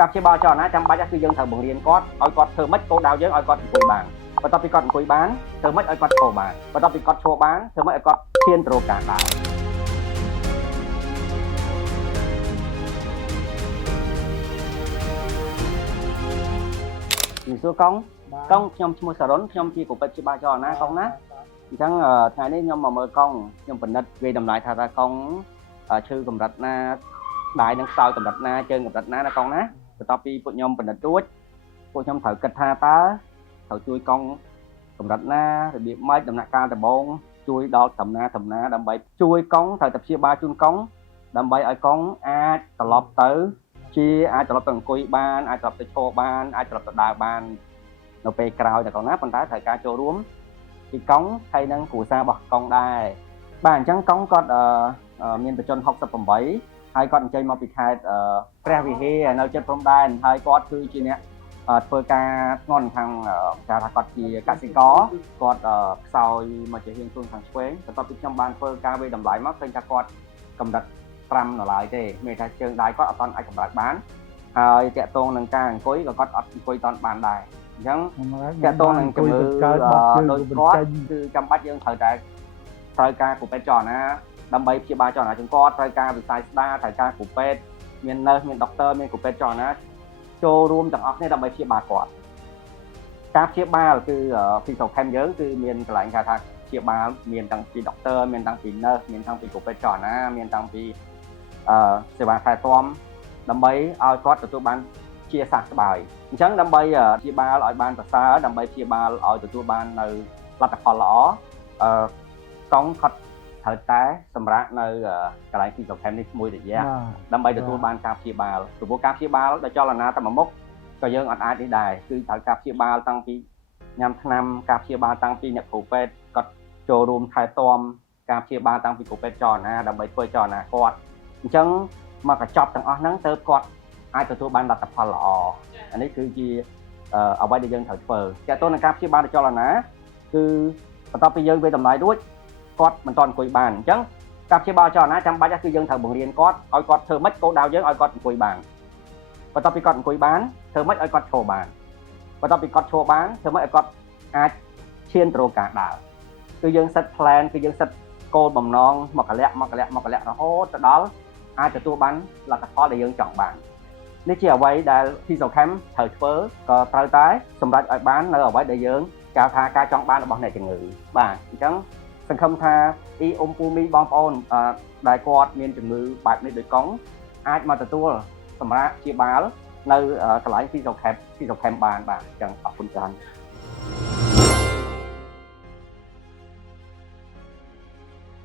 ការព្យាបាលចលនាចាំបាច់គឺយើងត្រូវបង្រៀនគាត់ឲ្យគាត់ធ្វើម៉េចគោលដៅយើងឲ្យគាត់អង្គុយបានបន្ទាប់ពីគាត់អង្គុយបានធ្វើម៉េចឲ្យគាត់ឈរបានបន្ទាប់ពីគាត់ឈរបានធ្វើម៉េចឲ្យគាត់ឈានទៅរកការដើរជំរាបសួរកង់ខ្ញុំឈ្មោះសរុនខ្ញុំជាគ្រូពេទ្យព្យាបាលចលនាកង់ណាអញ្ចឹងថ្ងៃនេះខ្ញុំមកមើលកង់ខ្ញុំពិនិត្យវាតម្លៃថាតើកង់ឈឺកម្រិតណាដៃនឹងខ្សោយកម្រិតណាជើងកម្រិតណាណាកង់ណាបន្ទាប់ពីពួកខ្ញុំពិនិត្យរួចពួកខ្ញុំត្រូវគិតថាតើត្រូវជួយកង់កម្រិតណារបៀបម៉េចដំណាក់កាលដំបូងជួយដល់ដំណាដើម្បីជួយកង់ត្រូវតែព្យាបាលជូនកង់ដើម្បីឲ្យកង់អាចត្រឡប់ទៅអាចត្រឡប់ទៅអង្គុយបានអាចត្រឡប់ទៅឈរបានអាចត្រឡប់ទៅដើរបាននៅពេលក្រោយតែកង់ណាប៉ុន្តែត្រូវការចូលរួមពីកង់ហើយនឹងគ្រួសាររបស់កង់ដែរបាទអញ្ចឹងកង់គាត់មានបច្ចុប្បន្ន68ហើយគាត់អញ្ជើញមកពីខេត្តព្រះវិហារនៅជិតព្រំដែនហើយគាត់គឺជាអ្នកធ្វើការធ្ងន់ខាងគេថាគាត់ជាកសិករគាត់ខ្សោយមកជារៀងខ្លួនខាងឆ្វេងបន្ទាប់ពីខ្ញុំបានធ្វើការវិតម្លៃមកឃើញថាគាត់កម្រិត5នៅឡើយទេមានថាជើងដៃគាត់អត់ទាន់អាចកម្រើកបានហើយតាក់ទងនឹងការអង្គុយក៏គាត់អត់អង្គុយតាន់បានដែរអញ្ចឹងតាក់ទងនឹងជំងឺដូចគាត់គឺចាំបាច់យើងត្រូវការគ្រូពេទ្យចលនាដើម្បីព្យាបាលចលនាជូនគាត់ត្រូវការវិស័យស្ដារត្រូវការគ្រូពេទ្យមាន nurse មាន doctor មានគ្រូពេទ្យចលនាចូលរួមទាំងអស់គ្នាដើម្បីព្យាបាលគាត់ការព្យាបាលគឺ physical chem យើងគឺមានកន្លែងគេថាព្យាបាលមានតាំងពី doctor មានតាំងពី nurse មានតាំងពីគ្រូពេទ្យចលនាមានតាំងពីសេវាថែទាំដើម្បីឲ្យគាត់ទទួលបានជាសះស្បើយអញ្ចឹងដើម្បីព្យាបាលឲ្យបានប្រសើរដើម្បីព្យាបាលឲ្យទទួលបាននៅលទ្ធផលល្អកង់គាត់ត្រូវតែសម្រាប់នៅកន្លែង physical chem នេះមួយរយៈដើម្បីទទួលបានការព្យាបាលព្រោះការព្យាបាលដោយចលនាតែមួយមុខក៏យើងអត់អាចនេះដែរគឺត្រូវការព្យាបាលតាំងពីញ៉ាំថ្នាំការព្យាបាលតាំងពីអ្នកគ្រូពេទ្យគាត់ចូលរួមថែទាំការព្យាបាលតាំងពីគ្រូពេទ្យចលនាដើម្បីធ្វើចលនាគាត់អញ្ចឹងមកកញ្ចប់ទាំងអស់ហ្នឹងទៅគាត់អាចទទួលបានលទ្ធផលល្អអានេះគឺជាអ្វីដែលយើងត្រូវធ្វើទាក់ទងនឹងការព្យាបាលដោយចលនាគឺបន្ទាប់ពីយើងវាតម្លៃរួចគាត់មិនទាន់អង្គុយបានអញ្ចឹងការព្យាបាលចលនាចាំបាច់គឺយើងត្រូវបង្រៀនគាត់ឲ្យគាត់ធ្វើម៉េចគោលដៅយើងឲ្យគាត់អង្គុយបានបន្ទាប់ពីគាត់អង្គុយបានធ្វើម៉េចឲ្យគាត់ឈរបានបន្ទាប់ពីគាត់ឈរបានធ្វើម៉េចឲ្យគាត់អាចឈានទៅរកការដើរគឺយើង set plan គឺយើង set គោលបំណងមកកលៈរហូតទៅដល់អាចទទួលបានលទ្ធផលដែលយើងចង់បាននេះជាអ្វីដែល physical chem ត្រូវធ្វើក៏ត្រូវតែសម្រេចឲ្យបាននៅអ្វីដែលយើងកៅថាការចង់បានរបស់អ្នកជំងឺបាទអញ្ចឹងសង្ឃឹមថាពូមីបងប្អូនដែលគាត់មានជំងឺបែបនេះដូចកង់អាចមកទទួលសម្រាប់ព្យាបាលនៅកន្លែង physical chem បានបាទអញ្ចឹងអរគុណច្រើន